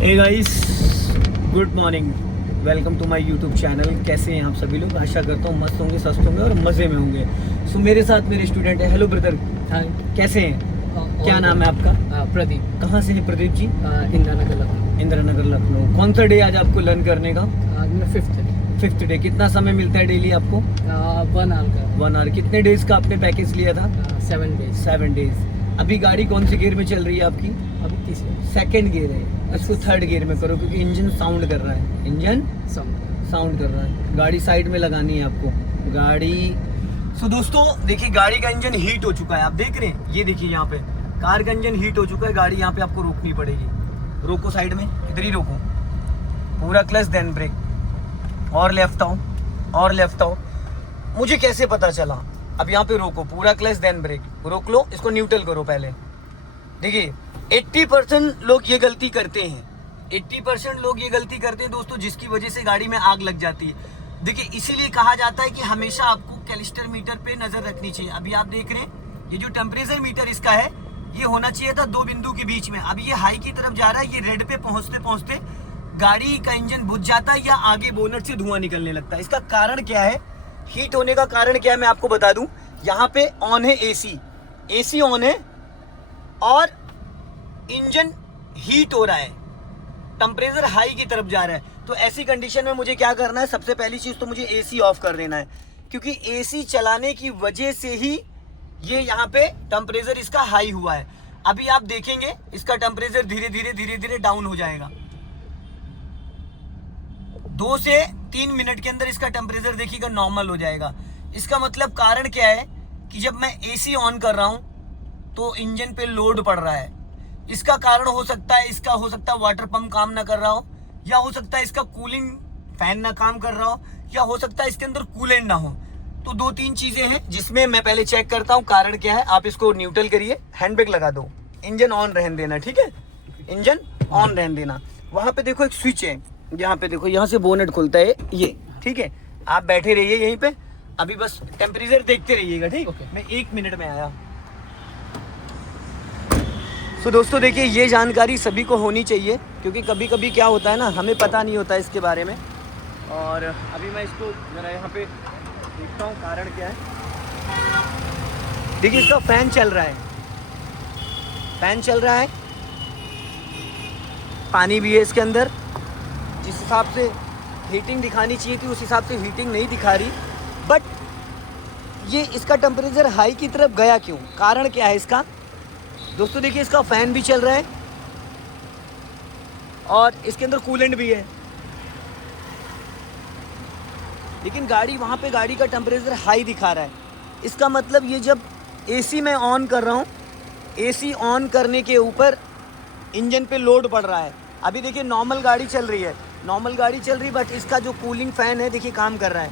Hey guys, good morning, welcome to my YouTube channel. कैसे हैं आप सभी लोग? आशा करता हूँ मस्त होंगे, स्वस्थ होंगे और मज़े में होंगे। सो मेरे साथ मेरे स्टूडेंट है। हेलो ब्रदर, हाय। कैसे हैं? क्या नाम है आपका? प्रदीप। कहाँ से है प्रदीप जी? इंदिरा नगर लखनऊ। इंदिरा नगर लखनऊ। कौन सा डे आज आपको लर्न करने का? आज मेरा फिफ्थ डे। कितना समय मिलता है डेली आपको? 1 आवर का। 1 आवर। कितने डेज का आपने पैकेज लिया था? 7 डेज। 7 डेज। अभी गाड़ी कौन सी गियर में चल रही है आपकी? अभी तीसरे सेकंड गियर है। इसको थर्ड गियर में करो क्योंकि इंजन साउंड कर रहा है। इंजन साउंड कर रहा है। गाड़ी साइड में लगानी है आपको। गाड़ी सो दोस्तों देखिए, गाड़ी का इंजन हीट हो चुका है। आप देख रहे हैं, ये देखिए यहाँ पे कार का इंजन हीट हो चुका है। गाड़ी यहाँ पे आपको रोकनी पड़ेगी। रोको साइड में, इधर ही रोको। पूरा क्लच देन ब्रेक और लेफ्ट आओ और लेफ्ट आओ। मुझे कैसे पता चला? अब यहाँ पे रोको, पूरा क्लच देन ब्रेक। रोक लो, इसको न्यूट्रल करो पहले। देखिए 80% लोग ये गलती करते हैं। 80% लोग ये गलती करते हैं दोस्तों, जिसकी वजह से गाड़ी में आग लग जाती है। देखिए इसीलिए कहा जाता है कि हमेशा आपको कैलिस्टर मीटर पे नजर रखनी चाहिए। अभी आप देख रहे हैं, ये जो टेम्परेचर मीटर इसका है, ये होना चाहिए था 2 बिंदु के बीच में। अभी ये हाई की तरफ जा रहा है। ये रेड पे पहुंचते पहुंचते गाड़ी का इंजन बुझ जाता है या आगे बोनट से धुआं निकलने लगता है। इसका कारण क्या है? हीट होने का कारण क्या है मैं आपको बता दूं। यहाँ पे ऑन है एसी ऑन है और इंजन हीट हो रहा है, टेम्परेचर हाई की तरफ जा रहा है। तो ऐसी कंडीशन में मुझे क्या करना है? सबसे पहली चीज तो मुझे एसी ऑफ कर देना है, क्योंकि एसी चलाने की वजह से ही ये यहाँ पे टेम्परेचर इसका हाई हुआ है। अभी आप देखेंगे इसका टेम्परेचर धीरे धीरे डाउन हो जाएगा। 2 से 3 मिनट के अंदर इसका टेम्परेचर देखिएगा नॉर्मल हो जाएगा। इसका मतलब कारण क्या है कि जब मैं एसी ऑन कर रहा हूं तो इंजन पे लोड पड़ रहा है। इसका कारण हो सकता है वाटर पंप काम ना कर रहा हो, या हो सकता है इसका कूलिंग फैन ना काम कर रहा हो, या हो सकता है इसके अंदर कूलेंट ना हो। तो 2-3 चीजें हैं जिसमें मैं पहले चेक करता हूं कारण क्या है। आप इसको न्यूट्रल करिए, हैंड ब्रेक लगा दो, इंजन ऑन रहने देना। ठीक है, इंजन ऑन रहने देना। वहां पे देखो एक स्विच है, यहाँ पे देखो, यहाँ से बोनेट खुलता है ये। ठीक है, आप बैठे रहिए यहीं पे, अभी बस टेम्परेचर देखते रहिएगा। ठीक, मैं 1 मिनट में आया। तो दोस्तों देखिए, ये जानकारी सभी को होनी चाहिए, क्योंकि कभी कभी क्या होता है ना, हमें पता नहीं होता इसके बारे में। और अभी मैं इसको जरा यहाँ पे देखता हूँ कारण क्या है। देखिए इसका फैन चल रहा है, पानी भी है इसके अंदर। जिस हिसाब से हीटिंग दिखानी चाहिए थी उस हिसाब से हीटिंग नहीं दिखा रही। बट ये इसका टेम्परेचर हाई की तरफ गया क्यों? कारण क्या है इसका? दोस्तों देखिए, इसका फैन भी चल रहा है और इसके अंदर कूलेंट भी है, लेकिन गाड़ी वहाँ पे गाड़ी का टेम्परेचर हाई दिखा रहा है। इसका मतलब ये जब एसी मैं ऑन कर रहा हूँ, एसी ऑन करने के ऊपर इंजन पे लोड पड़ रहा है। अभी देखिए नॉर्मल गाड़ी चल रही, बट इसका जो कूलिंग फ़ैन है देखिए काम कर रहा है।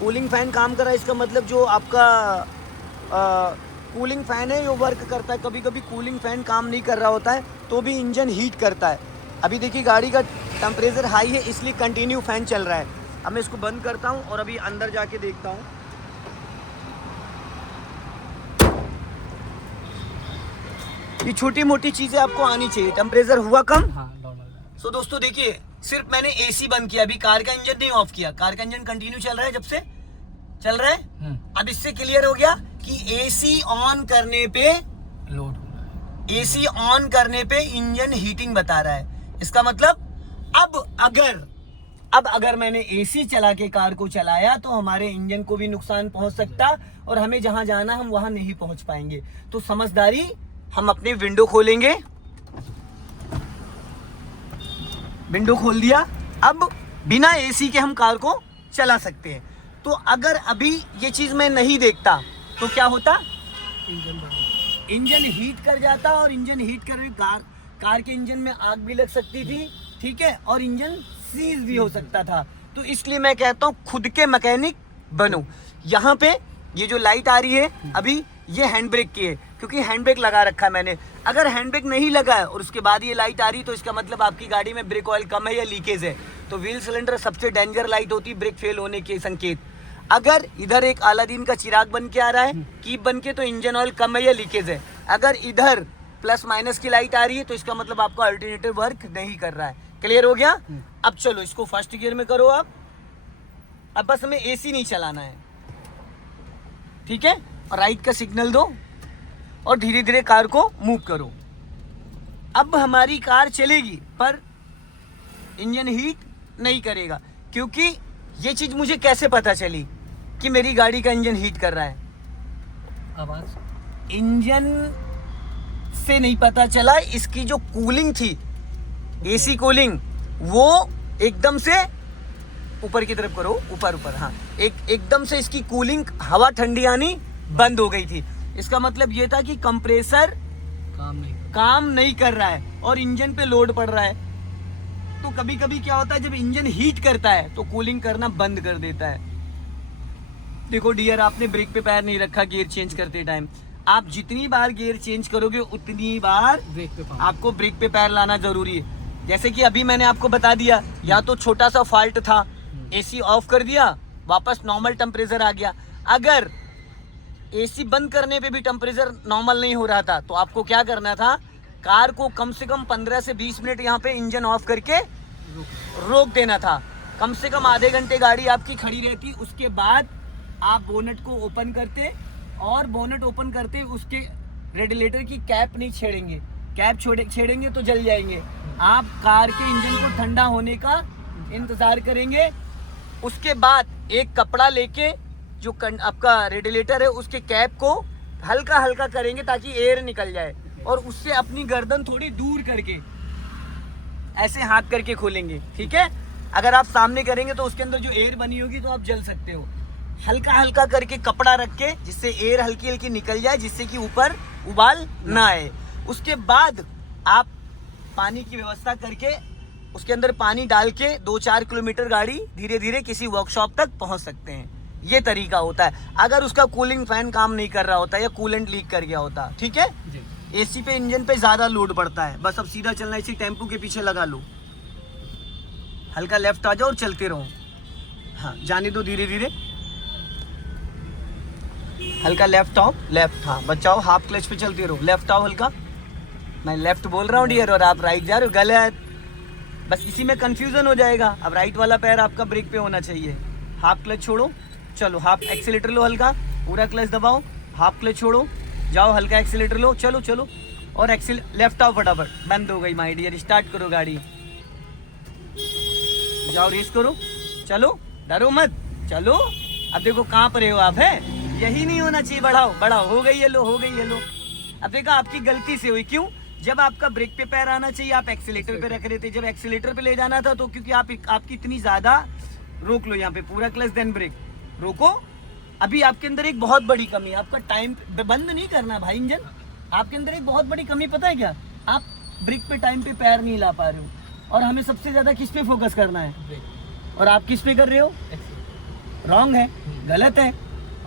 कूलिंग फ़ैन काम कर रहा है, इसका मतलब जो आपका कूलिंग फ़ैन है वो वर्क करता है। कभी कभी कूलिंग फ़ैन काम नहीं कर रहा होता है तो भी इंजन हीट करता है। अभी देखिए गाड़ी का टेम्परेचर हाई है, इसलिए कंटिन्यू फ़ैन चल रहा है। अब मैं इसको बंद करता हूँ और अभी अंदर जाके देखता हूँ। ये छोटी मोटी चीज़ें आपको आनी चाहिए। टेम्परेचर हुआ कम। सो दोस्तों देखिए, सिर्फ मैंने एसी बंद किया, अभी कार का इंजन नहीं ऑफ किया। कार का इंजन कंटिन्यू चल रहा है, जब से चल रहा है। अब इससे क्लियर हो गया कि एसी ऑन करने पे लोड हो रहा है, एसी ऑन करने पे इंजन हीटिंग बता रहा है। इसका मतलब अब अगर मैंने एसी चला के कार को चलाया तो हमारे इंजन को भी नुकसान पहुंच सकता और हमें जहां जाना हम वहां नहीं पहुंच पाएंगे। तो समझदारी, हम अपनी विंडो खोलेंगे। विंडो खोल दिया, अब बिना एसी के हम कार को चला सकते हैं। तो अगर अभी ये चीज मैं नहीं देखता तो क्या होता? इंजन हीट कर जाता, और इंजन हीट करने कार के इंजन में आग भी लग सकती थी। ठीक है, और इंजन सीज भी हो सकता था। तो इसलिए मैं कहता हूँ खुद के मैकेनिक बनो। यहाँ पे ये जो लाइट आ रही है अभी, ये हैंड ब्रेक की है, क्योंकि हैंड ब्रेक लगा रखा है मैंने। अगर हैंड ब्रेक नहीं लगा है और उसके बाद ये लाइट आ रही, तो इसका मतलब आपकी गाड़ी में ब्रेक ऑयल कम है या लीकेज है। तो व्हील सिलेंडर सबसे डेंजर लाइट होती है ब्रेक फेल होने के संकेत। अगर इधर एक अलादीन का चिराग बन के आ रहा है, कीप बन के, तो इंजन ऑयल कम है या लीकेज है। अगर इधर प्लस माइनस की लाइट आ रही है तो इसका मतलब आपका अल्टरनेटिव वर्क नहीं कर रहा है। क्लियर हो गया? अब चलो इसको फर्स्ट गियर में करो आप। अब बस हमें एसी नहीं चलाना है, ठीक है? और राइट का सिग्नल दो और धीरे धीरे कार को मूव करो। अब हमारी कार चलेगी पर इंजन हीट नहीं करेगा, क्योंकि ये चीज मुझे कैसे पता चली कि मेरी गाड़ी का इंजन हीट कर रहा है? आवाज इंजन से नहीं पता चला, इसकी जो कूलिंग थी, एसी कूलिंग, वो एकदम से ऊपर की तरफ करो, ऊपर ऊपर, हाँ, एकदम से इसकी कूलिंग, हवा ठंडी आनी बंद हो गई थी। इसका मतलब ये था कि कंप्रेसर काम नहीं कर रहा है और इंजन पे लोड पड़ रहा है। तो कभी कभी क्या होता है, जब इंजन हीट करता है तो कूलिंग करना बंद कर देता है। देखो डियर, आपने ब्रेक पे पैर नहीं रखा गियर चेंज करते टाइम। आप जितनी बार गियर चेंज करोगे उतनी बार आपको ब्रेक पे पैर लाना जरूरी है। जैसे कि अभी मैंने आपको बता दिया, या तो छोटा सा फॉल्ट था, एसी ऑफ कर दिया, वापस नॉर्मल टेम्परेचर आ गया। अगर एसी बंद करने पे भी टेम्परेचर नॉर्मल नहीं हो रहा था तो आपको क्या करना था, कार को कम से कम 15 से 20 मिनट यहाँ पे इंजन ऑफ करके रोक देना था। कम से कम आधे घंटे गाड़ी आपकी खड़ी रहती। उसके बाद आप बोनट को ओपन करते, और बोनट ओपन करते उसके रेडिएटर की कैप नहीं छेड़ेंगे। कैप छेड़ेंगे तो जल जाएंगे। आप कार के इंजन को ठंडा होने का इंतजार करेंगे। उसके बाद एक कपड़ा लेके जो आपका रेडिएटर है उसके कैप को हल्का हल्का करेंगे ताकि एयर निकल जाए, और उससे अपनी गर्दन थोड़ी दूर करके ऐसे हाथ करके खोलेंगे, ठीक है? अगर आप सामने करेंगे तो उसके अंदर जो एयर बनी होगी तो आप जल सकते हो। हल्का हल्का करके कपड़ा रख के, जिससे एयर हल्की हल्की निकल जाए, जिससे कि ऊपर उबाल ना आए। उसके बाद आप पानी की व्यवस्था करके उसके अंदर पानी डाल के 2-4 किलोमीटर गाड़ी धीरे धीरे किसी वर्कशॉप तक पहुंच सकते हैं। ये तरीका होता है अगर उसका कूलिंग फैन काम नहीं कर रहा होता या कूलेंट लीक कर गया होता, ठीक है? एसी पे इंजन पे ज्यादा लोड पड़ता है। बस अब सीधा चलना, इसी टेम्पो के पीछे लगा लो, हल्का लेफ्ट आ जाओ और चलते रहो। हाँ, जाने दो धीरे धीरे, हल्का लेफ्ट आओ, लेफ्ट, हाँ बचाओ, हाफ क्लच पे चलते रहो, लेफ्ट आओ हल्का। मैं लेफ्ट बोल रहा हूँ डियर और आप राइट जा रहे हो, गलत। बस इसी में कंफ्यूजन हो जाएगा। अब राइट वाला पैर आपका ब्रेक पे होना चाहिए। हाफ क्लच छोड़ो, चलो हाफ एक्सीलेटर लो, हल्का पूरा क्लच दबाओ, हाफ क्लच छोड़ो, जाओ हल्का एक्सीलेटर लो, चलो चलो, और लेफ्ट आओ फटाफट। बंद हो गई माय डियर, स्टार्ट करो गाड़ी, जाओ रेस करो, चलो डरो मत, चलो। अब देखो कहाँ पर हो आप, है यही नहीं होना चाहिए, बढ़ाओ बढ़ाओ, हो गई ये लो, हो गई ये लो। अब देखो आपकी गलती से हुई, क्यों? जब आपका ब्रेक पे पैर आना चाहिए आप एक्सीलेटर पे रख रहे थे, जब एक्सीलेटर पे ले जाना था तो क्योंकि आपकी इतनी ज्यादा, रोक लो यहाँ पे, पूरा क्लच देन ब्रेक, रोको। अभी आपके अंदर एक बहुत बड़ी कमी है, आपका टाइम बंद नहीं करना भाई इंजन। आपके अंदर एक बहुत बड़ी कमी पता है क्या? आप ब्रेक पे टाइम पे पैर नहीं ला पा रहे हो, और हमें सबसे ज्यादा किस पे फोकस करना है, और आप किस पे कर रहे हो? रॉन्ग है, गलत है।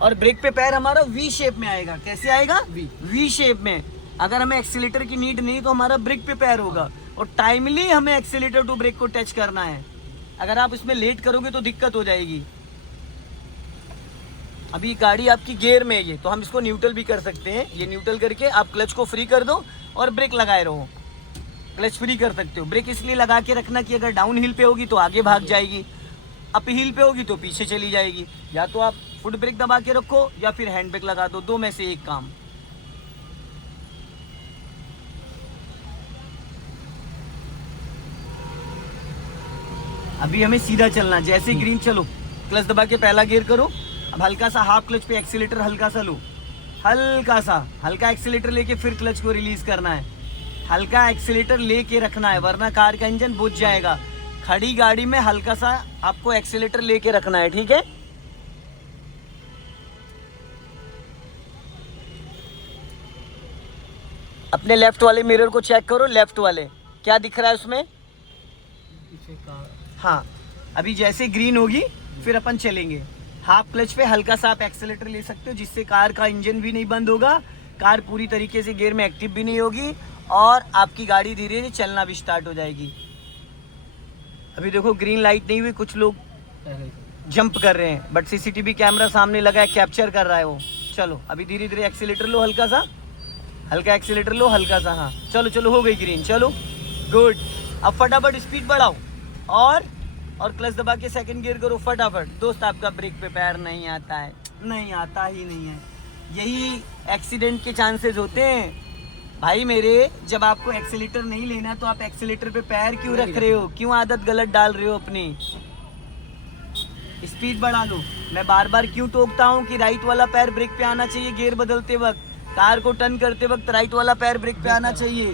और ब्रेक पे पैर हमारा वी शेप में आएगा। कैसे आएगा? वी शेप में। अगर हमें एक्सीलेटर की नीड नहीं तो हमारा ब्रेक पे पैर होगा, और टाइमली हमें एक्सीलेटर टू ब्रेक को टच करना है। अगर आप इसमें लेट करोगे तो दिक्कत हो जाएगी। अभी गाड़ी आपकी गियर में है ये, तो हम इसको न्यूट्रल भी कर सकते हैं। ये न्यूट्रल करके आप क्लच को फ्री कर दो और ब्रेक लगाए रहो, क्लच फ्री कर सकते हो। ब्रेक इसलिए लगा के रखना कि अगर डाउन हिल पे होगी तो आगे भाग जाएगी, अप हिल पे होगी तो पीछे चली जाएगी। या तो आप फुट ब्रेक दबा के रखो या फिर हैंड ब्रेक लगा दो, दो में से एक काम। अभी हमें सीधा चलना, जैसे ग्रीन चलो, क्लच दबा के पहला गियर करो। अब हल्का सा हाफ क्लच पे एक्सीलेटर हल्का सा लो, हल्का सा, हल्का एक्सीलेटर लेके फिर क्लच को रिलीज करना है। हल्का एक्सीलेटर लेके रखना है वरना कार का इंजन बुझ जाएगा। खड़ी गाड़ी में हल्का सा आपको एक्सीलेटर लेके रखना है, ठीक है? अपने लेफ्ट वाले मिरर को चेक करो, लेफ्ट वाले क्या दिख रहा है उसमें? हाँ, अभी जैसे ग्रीन होगी फिर अपन चलेंगे। हाफ क्लच पे हल्का सा आप एक्सीलेटर ले सकते हो, जिससे कार का इंजन भी नहीं बंद होगा, कार पूरी तरीके से गियर में एक्टिव भी नहीं होगी, और आपकी गाड़ी धीरे धीरे चलना भी स्टार्ट हो जाएगी। अभी देखो ग्रीन लाइट नहीं हुई, कुछ लोग जंप कर रहे हैं, बट सीसीटीवी कैमरा सामने लगा है, कैप्चर कर रहा है वो। चलो अभी धीरे धीरे एक्सीलेटर लो, हल्का सा, हल्का एक्सीलेटर लो, हल्का सा, हाँ चलो चलो, हो गई ग्रीन, चलो गुड। अब फटाफट स्पीड बढ़ाओ और क्लच दबा के सेकंड गियर करो फटाफट। दोस्त आपका ब्रेक पे पैर नहीं आता है, नहीं आता ही नहीं है, यही एक्सीडेंट के चांसेस होते हैं भाई मेरे। जब आपको एक्सीलेटर नहीं लेना तो आप एक्सीलेटर पे पैर क्यों रख रहे हो, क्यों आदत गलत डाल रहे हो अपनी। स्पीड बढ़ा लो। मैं बार बार क्यों टोकता हूँ कि राइट वाला पैर ब्रेक पे आना चाहिए, गियर बदलते वक्त, कार को टर्न करते वक्त राइट वाला पैर ब्रेक पे आना चाहिए,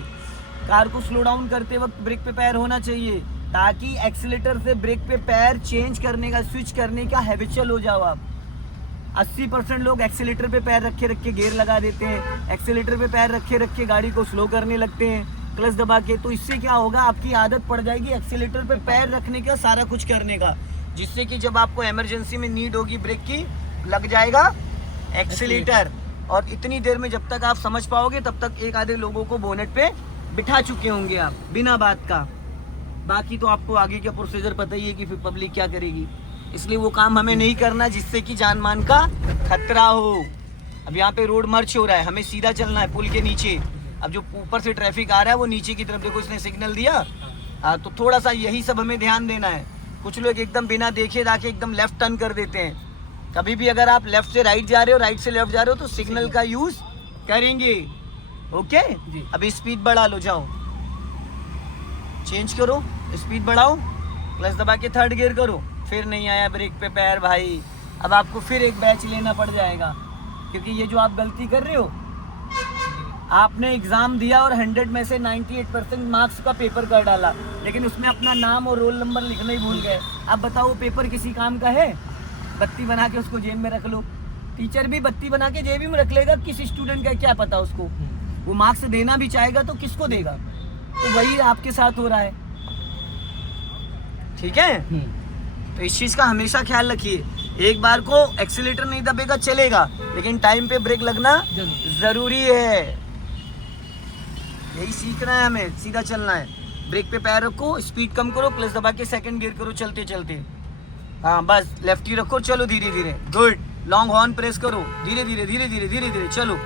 कार को स्लो डाउन करते वक्त ब्रेक पे पैर होना चाहिए, ताकि एक्सीलेटर से ब्रेक पे पैर चेंज करने का, स्विच करने का हैबिचुअल हो जाओ आप। 80% लोग एक्सीलेटर पे पैर रखे रख के गियर लगा देते हैं, एक्सीलेटर पे पैर रखे रख के गाड़ी को स्लो करने लगते हैं क्लच दबा के। तो इससे क्या होगा, आपकी आदत पड़ जाएगी एक्सीलेटर पे पैर रखने का, सारा कुछ करने का, जिससे कि जब आपको इमरजेंसी में नीड होगी ब्रेक की, लग जाएगा एक्सीलेटर। और इतनी देर में जब तक आप समझ पाओगे तब तक एक आधे लोगों को बोनेट पे बिठा चुके होंगे आप बिना बात का। बाकी तो आपको आगे का प्रोसीजर पता ही है कि फिर पब्लिक क्या करेगी, इसलिए वो काम हमें नहीं करना जिससे कि जान मान का खतरा हो। अब यहाँ पे रोड मर्च हो रहा है, हमें सीधा चलना है पुल के नीचे। अब जो ऊपर से ट्रैफिक आ रहा है वो नीचे की तरफ, देखो इसने सिग्नल दिया, तो थोड़ा सा यही सब हमें ध्यान देना है। कुछ लोग एकदम बिना देखे दाखे एकदम लेफ्ट टर्न कर देते हैं। कभी भी अगर आप लेफ्ट से राइट जा रहे हो, राइट से लेफ्ट जा रहे हो, तो सिग्नल का यूज करेंगे। ओके, अभी स्पीड बढ़ा लो, जाओ चेंज करो, स्पीड बढ़ाओ, क्लच दबा के थर्ड गियर करो। फिर नहीं आया ब्रेक पे पैर भाई, अब आपको फिर एक बैच लेना पड़ जाएगा, क्योंकि ये जो आप गलती कर रहे हो, आपने एग्जाम दिया और 100 में से 98% मार्क्स का पेपर कर डाला, लेकिन उसमें अपना नाम और रोल नंबर लिखना ही भूल गए। अब बताओ वो पेपर किसी काम का है? बत्ती बना के उसको जेब में रख लो। टीचर भी बत्ती बना के जेब में रख लेगा, किस स्टूडेंट का क्या पता उसको, वो मार्क्स देना भी चाहेगा तो किसको देगा। तो वही आपके साथ हो रहा है, ठीक है। तो इस चीज का हमेशा ख्याल रखिए, एक बार को एक्सीलेटर नहीं दबेगा चलेगा, लेकिन टाइम पे ब्रेक लगना जरूरी है। यही सीखना है हमें, सीधा चलना है, ब्रेक पे पैर रखो, स्पीड कम करो, क्लच दबा के सेकंड गियर करो चलते चलते। हाँ बस लेफ्ट ही रखो, चलो धीरे धीरे, गुड। लॉन्ग हॉर्न प्रेस करो, धीरे धीरे धीरे धीरे धीरे धीरे चलो,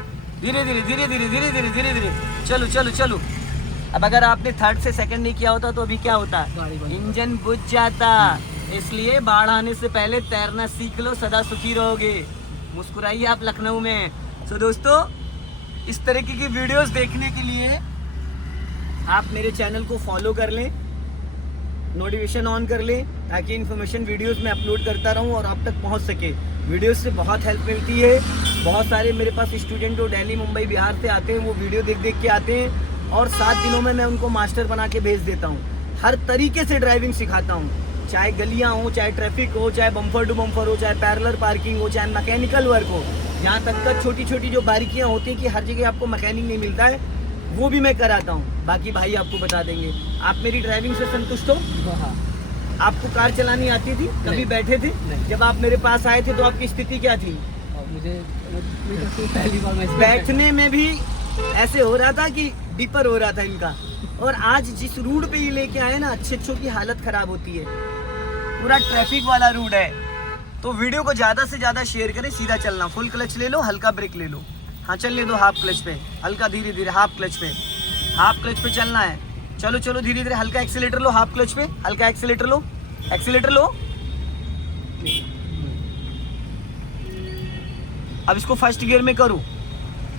धीरे धीरे धीरे धीरे धीरे धीरे धीरे धीरे चलो चलो चलो। अब अगर आपने थर्ड से सेकंड नहीं किया होता तो अभी क्या होता, इंजन बुझ जाता। इसलिए बाढ़ आने से पहले तैरना सीख लो, सदा सुखी रहोगे। मुस्कुराइए आप लखनऊ में। तो दोस्तों, इस तरीके की वीडियोस देखने के लिए आप मेरे चैनल को फॉलो कर लें, नोटिफिकेशन ऑन कर लें, ताकि इन्फॉर्मेशन वीडियोस में अपलोड करता रहूं और आप तक पहुंच सके। वीडियोस से बहुत हेल्प मिलती है। बहुत सारे मेरे पास स्टूडेंट जो दिल्ली, मुंबई, बिहार से आते हैं, वो वीडियो देख देख के आते हैं और 7 दिनों में मैं उनको मास्टर बना के भेज देता हूँ। हर तरीके से ड्राइविंग सिखाता हूँ, चाहे गलियाँ हो, चाहे ट्रैफिक हो, चाहे बम्पर टू बम्पर हो, चाहे पैरेलल पार्किंग हो, चाहे मैकेनिकल वर्क हो। यहाँ तक का छोटी छोटी जो बारीकियाँ होती हैं कि हर जगह आपको मैकेनिक नहीं मिलता है, वो भी मैं कराता हूँ। बाकी भाई आपको बता देंगे। आप मेरी ड्राइविंग से संतुष्ट हो? आपको कार चलानी आती थी? कभी बैठे थे? जब आप मेरे पास आए थे तो आपकी स्थिति क्या थी? मुझे पहली बार बैठने में भी ऐसे हो रहा था कि डीपर हो रहा था इनका। और आज जिस रूट पे ये लेके आए ना, अच्छे की हालत खराब होती है, पूरा ट्रैफिक वाला रूट है। तो वीडियो को ज़्यादा से ज़्यादा शेयर करें। सीधा चलना, फुल क्लच ले लो, हल्का ब्रेक ले लो, हाँ चलने दो हाफ क्लच पे, हल्का धीरे धीरे हाफ क्लच पे, हाफ क्लच पे चलना है। चलो चलो धीरे धीरे, हल्का एक्सीलेटर लो, हाफ क्लच पे हल्का एक्सीलेटर लो, एक्सीलेटर लो। अब इसको फर्स्ट गियर में करो,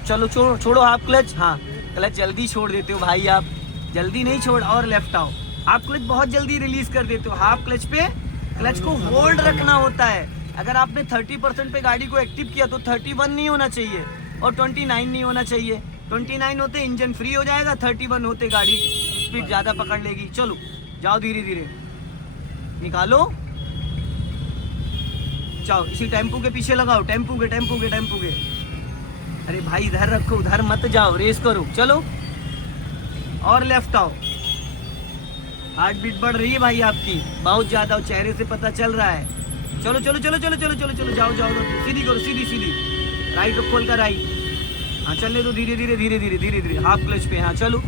चलो छोड़ो छोड़ो हाफ क्लच। हाँ, क्लच जल्दी छोड़ देते हो भाई आप, जल्दी नहीं छोड़, और लेफ्ट आओ। आप क्लच बहुत जल्दी रिलीज कर देते हो। हाफ क्लच पे क्लच को होल्ड रखना होता है। अगर आपने 30% पे गाड़ी को एक्टिव किया तो 31 नहीं होना चाहिए और 29 नहीं होना चाहिए। 29 होते इंजन फ्री हो जाएगा, 31 होते गाड़ी स्पीड ज़्यादा पकड़ लेगी। चलो जाओ धीरे धीरे, निकालो, जाओ। इसी टेम्पू के पीछे लगाओ, टेम्पू के टेम्पू के टेम्पू के। अरे भाई इधर रखो, उधर मत जाओ, रेस करो। चलो और लेफ्ट आओ। हार्ट बीट बढ़ रही है भाई आपकी बहुत ज़्यादा, चेहरे से पता चल रहा है। चलो चलो चलो चलो चलो चलो चलो, जाओ जाओ, सीधी करो, सीधी सीधी, राइट को खोल कर राइट। हाँ चलने दो, धीरे धीरे धीरे धीरे धीरे धीरे, हाफ क्लच पे। हाँ चलो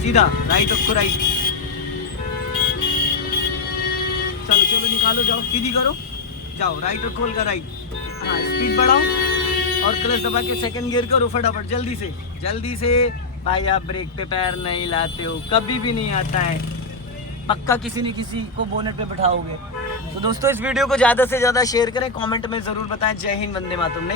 सीधा, राइट को राइट, चलो चलो निकालो, जाओ सीधी करो, जाओ राइट खोल कर राइट। हाँ स्पीड बढ़ाओ और क्लच दबा के सेकंड गियर करो फटाफट, जल्दी से भाई आप ब्रेक पे पैर नहीं लाते हो, कभी भी नहीं आता है, पक्का किसी न किसी को बोनेट पे बिठाओगे। तो दोस्तों इस वीडियो को ज़्यादा से ज़्यादा शेयर करें, कमेंट में ज़रूर बताएं जय हिंद वंदे मातरम। नहीं